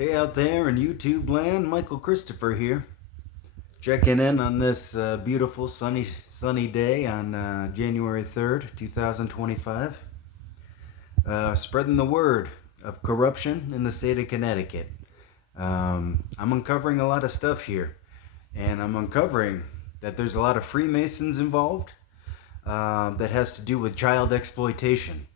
Hey out there in YouTube land, Michael Christopher here, checking in on this beautiful sunny day on January 3rd, 2025. Spreading the word of corruption in the state of Connecticut. I'm uncovering a lot of stuff here, and I'm uncovering that there's a lot of Freemasons involved that has to do with child exploitation.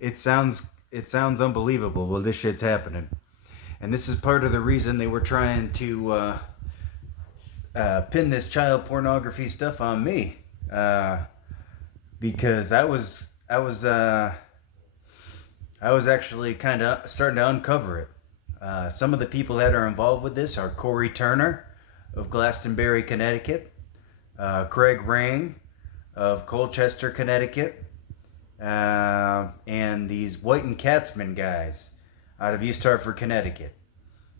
it sounds it sounds unbelievable. Well, this shit's happening, and this is part of the reason they were trying to pin this child pornography stuff on me, because I was actually kind of starting to uncover it. Some of the people that are involved with this are Corey Turner of Glastonbury, Connecticut, Craig Rang of Colchester, Connecticut, and these White and Katzman guys out of East Hartford, Connecticut.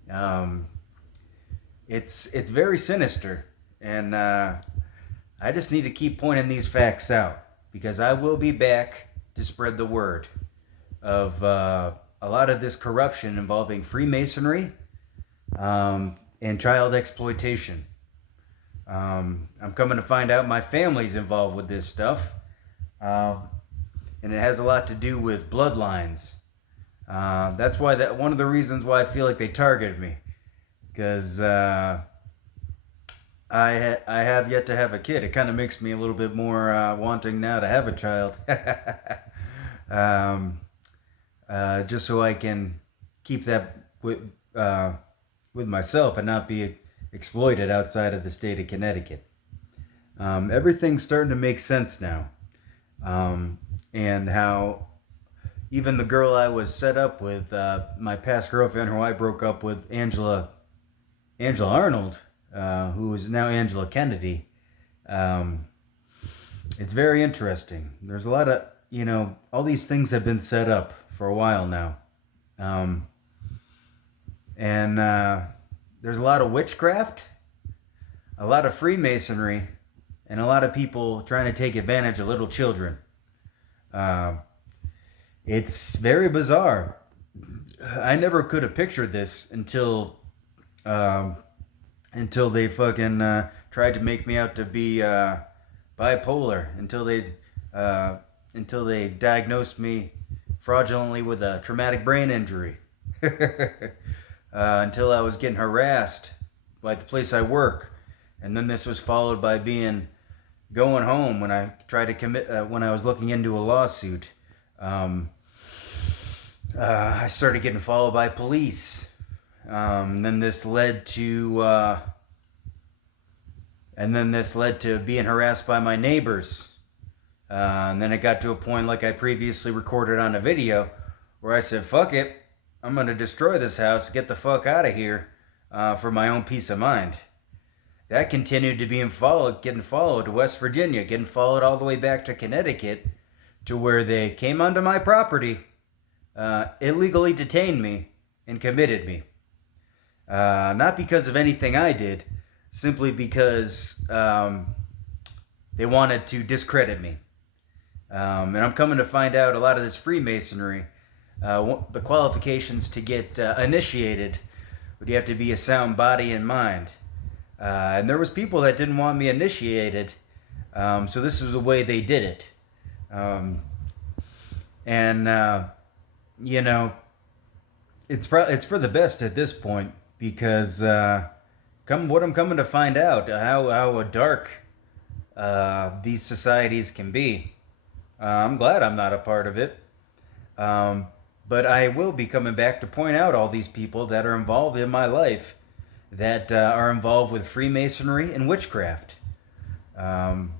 Um, it's very sinister, and I just need to keep pointing these facts out because I will be back to spread the word of a lot of this corruption involving Freemasonry and child exploitation. I'm coming to find out my family's involved with this stuff, and it has a lot to do with bloodlines. That's why one of the reasons why I feel like they targeted me, because I have yet to have a kid. It kind of makes me a little bit more wanting now to have a child, um, just so I can keep that with myself and not be exploited outside of the state of Connecticut. Everything's starting to make sense now, and how even the girl I was set up with, my past girlfriend, who I broke up with, Angela Arnold, who is now Angela Kennedy. It's very interesting. There's a lot of, all these things have been set up for a while now. And there's a lot of witchcraft, a lot of Freemasonry, and a lot of people trying to take advantage of little children. It's very bizarre. I never could have pictured this until they fucking tried to make me out to be bipolar. Until they diagnosed me fraudulently with a traumatic brain injury. Until I was getting harassed by the place I work, and then this was followed by going home when I tried to commit when I was looking into a lawsuit. I started getting followed by police. Then this led to being harassed by my neighbors. And then it got to a point, like I previously recorded on a video, where I said, "Fuck it, I'm gonna destroy this house, get the fuck out of here, for my own peace of mind." That continued to getting followed to West Virginia, getting followed all the way back to Connecticut, to where they came onto my property, illegally detained me, and committed me. Not because of anything I did, simply because they wanted to discredit me. And I'm coming to find out a lot of this Freemasonry, the qualifications to get initiated would you have to be a sound body and mind. And there was people that didn't want me initiated, so this is the way they did it. And it's for the best at this point, because what I'm coming to find out, how dark these societies can be. I'm glad I'm not a part of it. But I will be coming back to point out all these people that are involved in my life that are involved with Freemasonry and witchcraft. And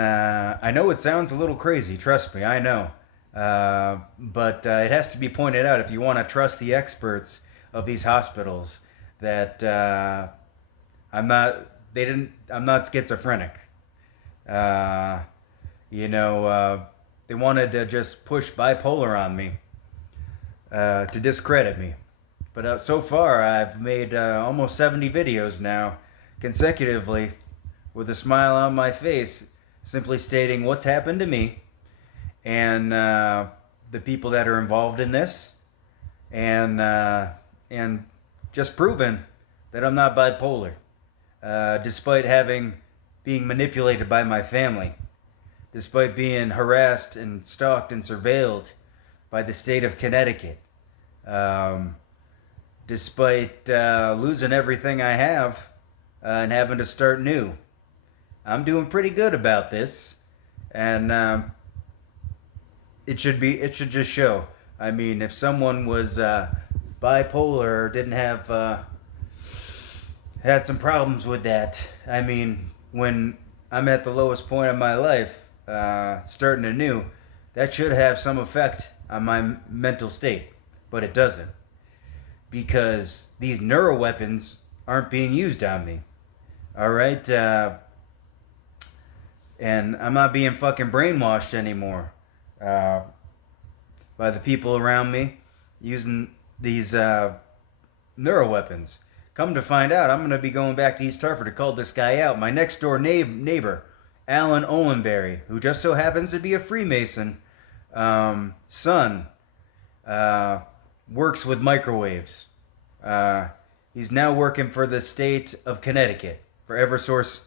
I know it sounds a little crazy, trust me, I know. But it has to be pointed out if you want to trust the experts of these hospitals that I'm not schizophrenic. They wanted to just push bipolar on me, to discredit me. But so far, I've made almost 70 videos now, consecutively, with a smile on my face, simply stating what's happened to me and the people that are involved in this, and just proven that I'm not bipolar, despite being manipulated by my family, despite being harassed and stalked and surveilled by the state of Connecticut, um, despite losing everything I have and having to start new. I'm doing pretty good about this, and it should just show. I mean, if someone was bipolar or didn't have had some problems with that, I mean, when I'm at the lowest point of my life, starting anew, that should have some effect on my mental state, but it doesn't, because these neuroweapons aren't being used on me. All right, and I'm not being fucking brainwashed anymore uh, by the people around me using these neuroweapons. Come to find out, I'm going to be going back to East Hartford to call this guy out. My next door neighbor, Alan Owenberry, who just so happens to be a Freemason, son, works with microwaves. He's now working for the state of Connecticut, for Eversource.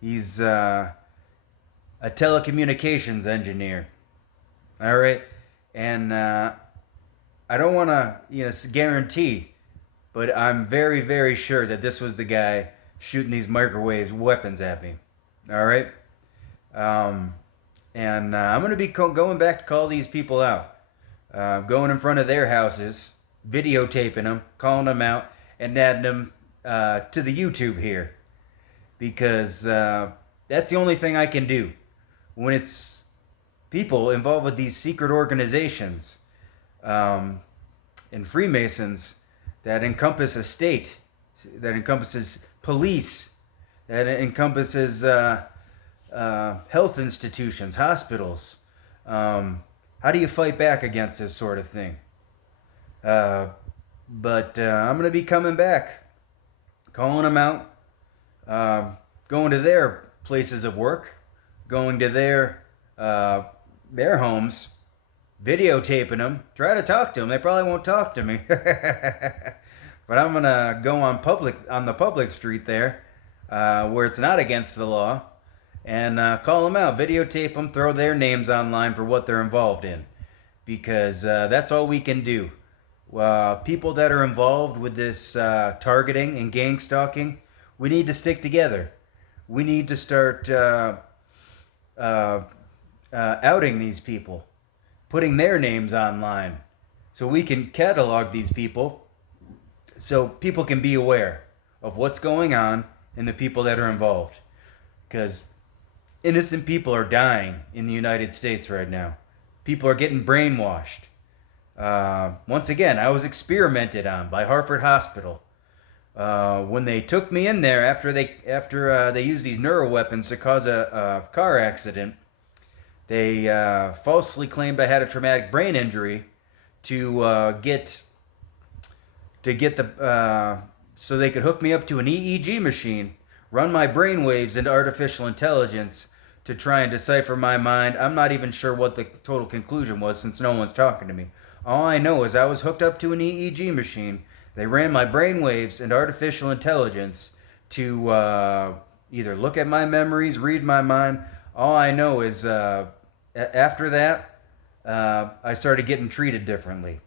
He's a telecommunications engineer. All right, and I don't want to guarantee, but I'm very very sure that this was the guy shooting these microwave weapons at me. All right, and I'm gonna be going back to call these people out, going in front of their houses, videotaping them, calling them out, and adding them to the YouTube here, because that's the only thing I can do when it's people involved with these secret organizations and Freemasons that encompass a state, that encompasses police, that encompasses health institutions, hospitals. How do you fight back against this sort of thing? But I'm going to be coming back, calling them out, going to their places of work, going to their homes, videotaping them, try to talk to them. They probably won't talk to me. But I'm gonna go on the public street there, where it's not against the law, and call them out, videotape them, throw their names online for what they're involved in, because that's all we can do. People that are involved with this targeting and gang stalking, we need to stick together. We need to start outing these people, putting their names online, so we can catalog these people, so people can be aware of what's going on and the people that are involved. Because innocent people are dying in the United States right now. People are getting brainwashed. Once again, I was experimented on by Hartford Hospital. When they took me in there after they used these neuroweapons to cause a car accident, they falsely claimed I had a traumatic brain injury to get the so they could hook me up to an EEG machine, run my brain waves into artificial intelligence to try and decipher my mind. I'm not even sure what the total conclusion was, since no one's talking to me. All I know is I was hooked up to an EEG machine. They ran my brain waves and artificial intelligence to either look at my memories, read my mind. All I know is after that, I started getting treated differently.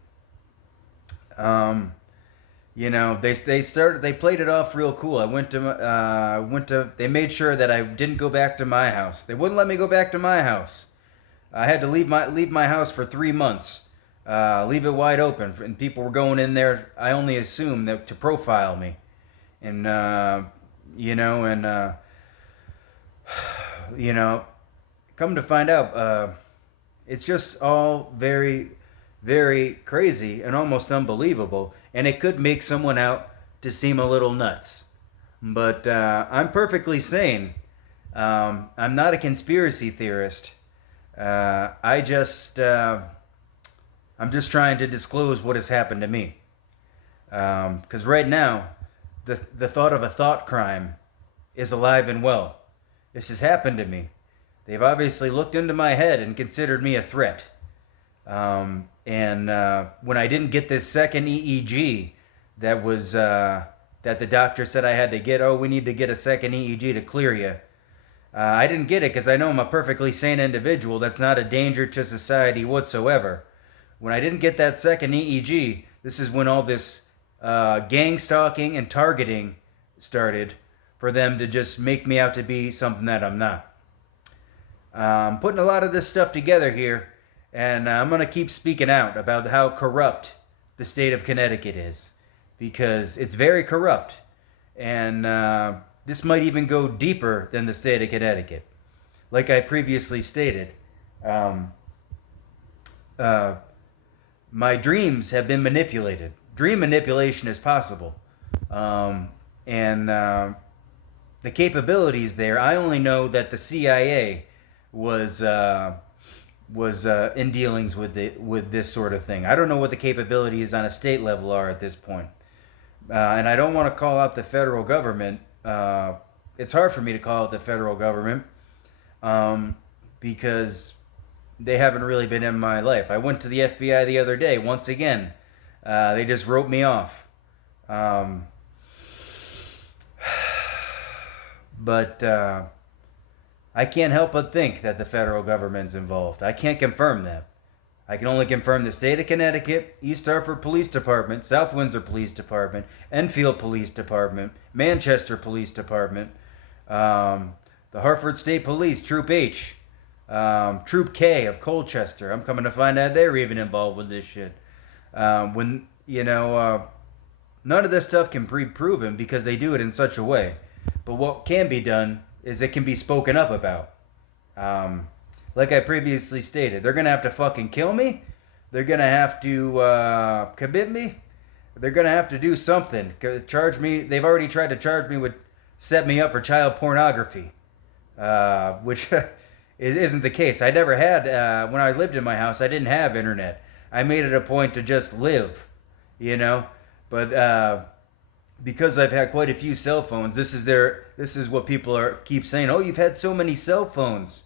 They played it off real cool. They made sure that I didn't go back to my house. They wouldn't let me go back to my house. I had to leave my house for 3 months. Leave it wide open, and people were going in there. I only assumed that to profile me, and come to find out, it's just all very, very crazy and almost unbelievable, and it could make someone out to seem a little nuts. But I'm perfectly sane. I'm not a conspiracy theorist. I'm just trying to disclose what has happened to me. Because right now, the thought of a thought crime is alive and well. This has happened to me. They've obviously looked into my head and considered me a threat. And when I didn't get this second EEG, that the doctor said I had to get. Oh, we need to get a second EEG to clear you. I didn't get it because I know I'm a perfectly sane individual that's not a danger to society whatsoever. When I didn't get that second EEG, this is when all this gang stalking and targeting started for them to just make me out to be something that I'm not. I'm putting a lot of this stuff together here, and I'm going to keep speaking out about how corrupt the state of Connecticut is, because it's very corrupt. And this might even go deeper than the state of Connecticut. Like I previously stated, my dreams have been manipulated. Dream manipulation is possible. And the capabilities there, I only know that the CIA was in dealings with this sort of thing. I don't know what the capabilities on a state level are at this point. And I don't want to call out the federal government. It's hard for me to call out the federal government because they haven't really been in my life. I went to the FBI the other day. Once again, they just wrote me off. But I can't help but think that the federal government's involved. I can't confirm that. I can only confirm the state of Connecticut, East Hartford Police Department, South Windsor Police Department, Enfield Police Department, Manchester Police Department, the Hartford State Police, Troop H, Troop K of Colchester. I'm coming to find out they're even involved with this shit. None of this stuff can be proven because they do it in such a way. But what can be done is it can be spoken up about. Like I previously stated, they're going to have to fucking kill me. They're going to have to commit me. They're going to have to do something. Charge me. They've already tried to charge me with set me up for child pornography, which isn't the case. I never had, when I lived in my house, I didn't have internet. I made it a point to just live, But because I've had quite a few cell phones, this is what people keep saying. Oh, you've had so many cell phones.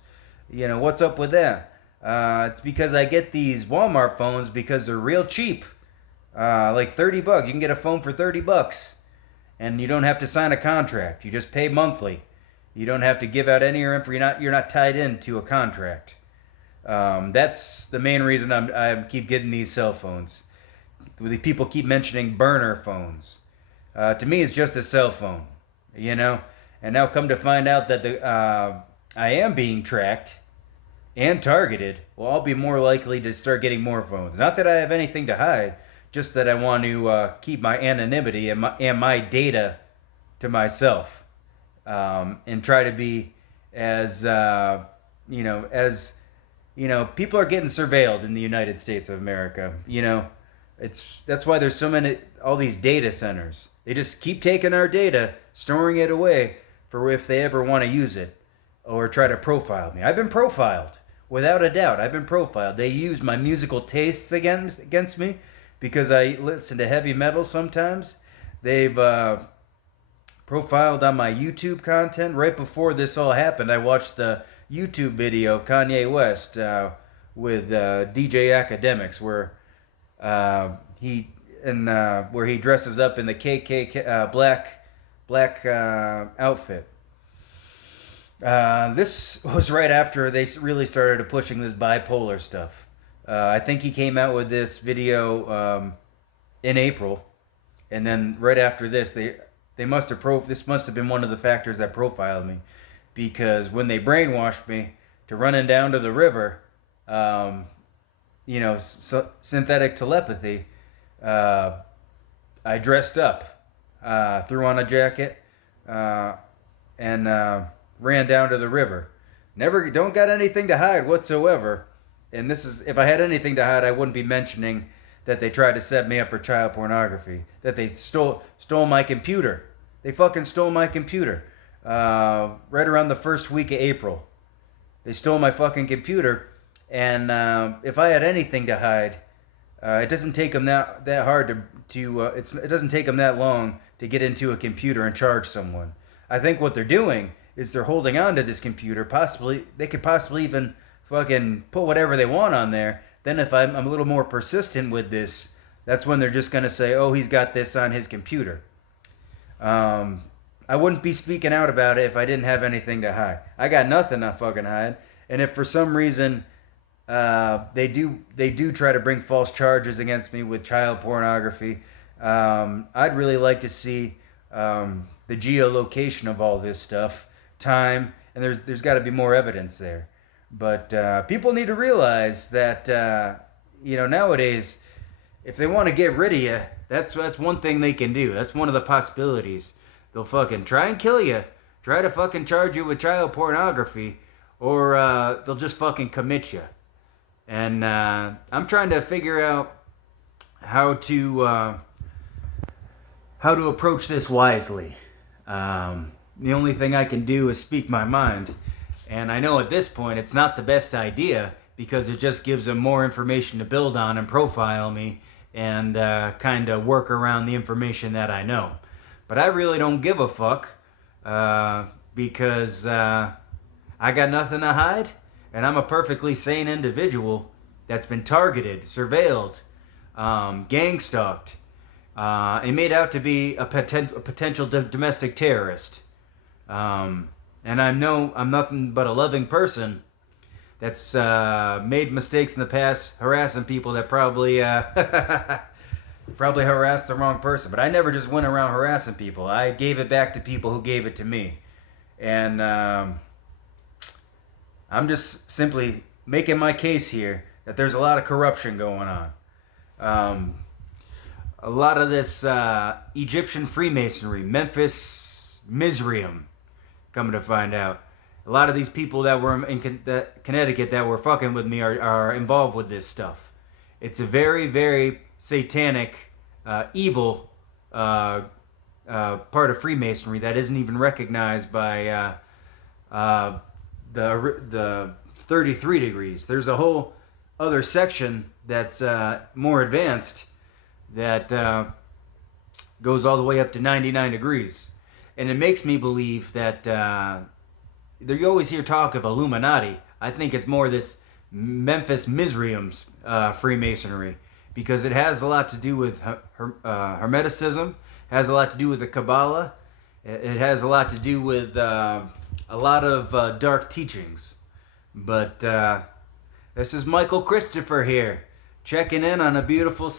What's up with that? It's because I get these Walmart phones because they're real cheap. Like $30. You can get a phone for $30. And you don't have to sign a contract. You just pay monthly. You don't have to give out any info. You're not tied into a contract. That's the main reason I keep getting these cell phones. People keep mentioning burner phones. To me, it's just a cell phone, And now come to find out that I am being tracked and targeted. Well, I'll be more likely to start getting more phones. Not that I have anything to hide, just that I want to keep my anonymity and my data to myself, and try to be as people are getting surveilled in the United States of America. That's why there's all these data centers. They just keep taking our data, storing it away for if they ever want to use it or try to profile me. I've been profiled, without a doubt. I've been profiled. They use my musical tastes against me because I listen to heavy metal sometimes. They've profiled on my YouTube content. Right before this all happened, I watched the YouTube video of Kanye West with DJ Academics, where he dresses up in the KKK black outfit. This was right after they really started pushing this bipolar stuff. I think he came out with this video in April, and then right after this, this must have been one of the factors that profiled me, because when they brainwashed me to running down to the river, synthetic telepathy, I dressed up, threw on a jacket, and ran down to the river. Don't got anything to hide whatsoever. And if I had anything to hide, I wouldn't be mentioning that they tried to set me up for child pornography, that they stole my computer. They fucking stole my computer. Right around the first week of April. They stole my fucking computer. And if I had anything to hide, it doesn't take them that hard it doesn't take them that long to get into a computer and charge someone. I think what they're doing is they're holding on to this computer. They could possibly even fucking put whatever they want on there. Then if I'm a little more persistent with this, that's when they're just going to say, oh, he's got this on his computer. I wouldn't be speaking out about it if I didn't have anything to hide. I got nothing to fucking hide. And if for some reason they do try to bring false charges against me with child pornography, I'd really like to see the geolocation of all this stuff, time, and there's got to be more evidence there. But people need to realize that nowadays, if they want to get rid of you, that's one thing they can do. That's one of the possibilities. They'll fucking try and kill you, try to fucking charge you with child pornography, or they'll just fucking commit you. And I'm trying to figure out how to approach this wisely. The only thing I can do is speak my mind. And I know at this point it's not the best idea because it just gives them more information to build on and profile me and kind of work around the information that I know. But I really don't give a fuck because I got nothing to hide and I'm a perfectly sane individual that's been targeted, surveilled, gang-stalked, and made out to be a potential domestic terrorist. And I'm nothing but a loving person that's made mistakes in the past, harassing people that probably probably harassed the wrong person. But I never just went around harassing people. I gave it back to people who gave it to me. And I'm just simply making my case here that there's a lot of corruption going on. A lot of this Egyptian Freemasonry, Memphis Mizraim, coming to find out. A lot of these people that were in Connecticut that were fucking with me are involved with this stuff. It's a very, very satanic, evil part of Freemasonry that isn't even recognized by the 33 degrees. There's a whole other section that's more advanced that goes all the way up to 99 degrees. And it makes me believe that you always hear talk of Illuminati. I think it's more this Memphis Mizraim's Freemasonry because it has a lot to do with Hermeticism, has a lot to do with the Kabbalah, it has a lot to do with a lot of dark teachings. But this is Michael Christopher here, checking in on a beautiful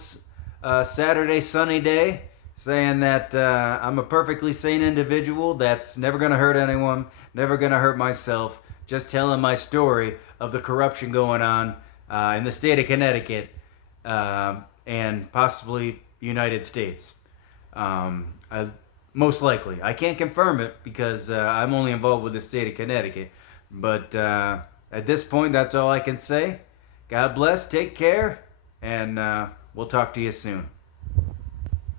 Saturday sunny day, saying that I'm a perfectly sane individual that's never going to hurt anyone, never going to hurt myself, just telling my story of the corruption going on in the state of Connecticut and possibly the United States. Most likely. I can't confirm it because I'm only involved with the state of Connecticut. But at this point, that's all I can say. God bless, take care, and we'll talk to you soon.